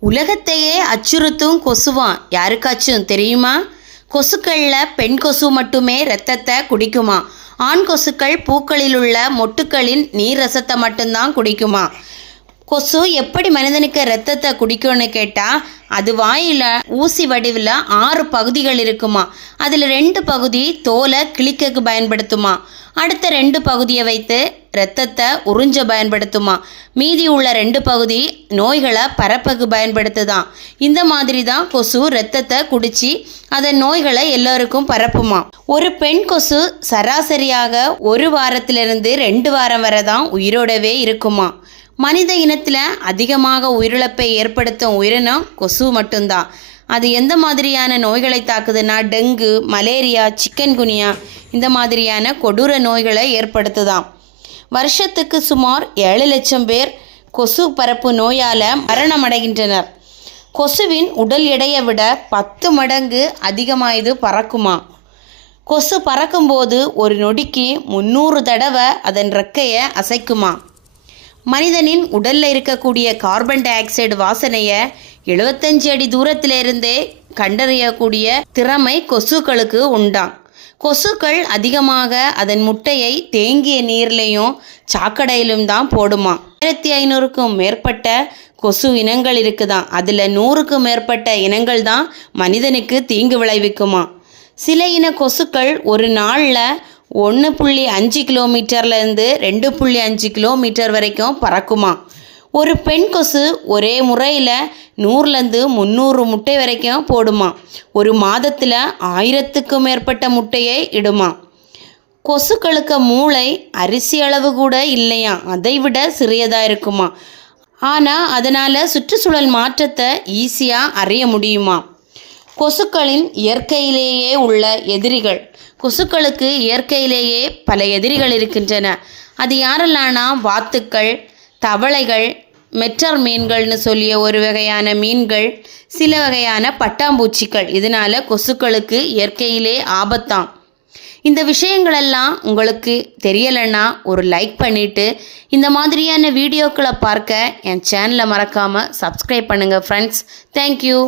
உலகத்தையே அச்சுறுத்தும் கொசுவான் யாருக்காச்சும் தெரியுமா? கொசுக்களில் பெண் கொசு மட்டுமே இரத்தத்தை குடிக்குமா? ஆண் கொசுக்கள் பூக்களில் உள்ள மொட்டுக்களின் நீர் ரசத்தை மட்டும்தான் குடிக்குமா? கொசு எப்படி மனிதனுக்கு ரத்தத்தை குடிக்கும்னு கேட்டால் அது வாயில் ஊசி வடிவில் ஆறு பகுதிகள் இருக்குமா. அதில் ரெண்டு பகுதி தோலை கிளிக்கக்கு பயன்படுத்துமா. அடுத்த ரெண்டு பகுதியை வைத்து இரத்தத்தை உறிஞ்ச பயன்படுத்துமா. மீதி உள்ள ரெண்டு பகுதி நோய்களை பரப்பக்கு பயன்படுத்துதான் இந்த மாதிரி தான் கொசு இரத்தத்தை குடிச்சு அதன் நோய்களை எல்லோருக்கும் பரப்புமா. ஒரு பெண் கொசு சராசரியாக ஒரு வாரத்திலிருந்து ரெண்டு வாரம் வரை தான் உயிரோடவே இருக்குமா. மனித இனத்தில் அதிகமாக உயிரிழப்பை ஏற்படுத்தும் உயிரினம் கொசு மட்டும்தான். அது எந்த மாதிரியான நோய்களை தாக்குதுன்னா டெங்கு மலேரியா சிக்கன்குனியா இந்த மாதிரியான கொடூர நோய்களை ஏற்படுத்துதான். வருஷத்துக்கு சுமார் ஏழு லட்சம் பேர் கொசு பரப்பு நோயால் மரணமடைகின்றனர். கொசுவின் உடல் எடையை விட பத்து மடங்கு அதிகமாக இது பறக்குமா? கொசு பறக்கும்போது ஒரு நொடிக்கு முந்நூறு தடவை அதன் ரெக்கையை அசைக்குமா? மனிதனின் உடலில் இருக்கக்கூடிய கார்பன் டை ஆக்சைடு வாசனையை எழுபத்தஞ்சு அடி தூரத்திலிருந்தே கண்டறியக்கூடிய திறமை கொசுக்களுக்கு உண்டாம். கொசுக்கள் அதிகமாக அதன் முட்டையை தேங்கிய நீர்லேயும் சாக்கடையிலும் தான் போடுமா. ஆயிரத்தி ஐநூறுக்கும் மேற்பட்ட கொசு இனங்கள் இருக்குதான் அதில் நூறுக்கும் மேற்பட்ட இனங்கள் தான் மனிதனுக்கு தீங்கு விளைவிக்குமா. சில இன கொசுக்கள் ஒரு நாளில் ஒன்று புள்ளி அஞ்சு கிலோமீட்டர்லேருந்து ரெண்டு புள்ளி அஞ்சு கிலோமீட்டர் வரைக்கும் பறக்குமா? ஒரு பெண் கொசு ஒரே முறையில் நூறுலேருந்து முந்நூறு முட்டை வரைக்கும் போடுமா? ஒரு மாதத்தில் ஆயிரத்துக்கும் மேற்பட்ட முட்டையை இடுமா? கொசுக்களுக்கு மூளை அரிசி அளவு கூட இல்லையா? அதை விட சிறியதாக இருக்குமா? ஆனால் அதனால் சுற்றுச்சூழல் மாற்றத்தை ஈஸியாக அறிய முடியுமா? கொசுக்களின் இயற்கையிலேயே உள்ள எதிரிகள். கொசுக்களுக்கு இயற்கையிலேயே பல எதிரிகள் இருக்கின்றன. அது யாரெல்லாம்னா வாத்துக்கள் தவளைகள் மெட்டர் மீன்கள்னு சொல்லிய ஒரு வகையான மீன்கள் சில வகையான பட்டாம்பூச்சிகள். இதனால் கொசுக்களுக்கு இயற்கையிலே ஆபத்தாம் இந்த விஷயங்களெல்லாம் உங்களுக்கு தெரியலைன்னா ஒரு லைக் பண்ணிவிட்டு இந்த மாதிரியான வீடியோக்களை பார்க்க என் சேனலை மறக்காமல் சப்ஸ்கிரைப் பண்ணுங்கள் ஃப்ரெண்ட்ஸ் தேங்க்யூ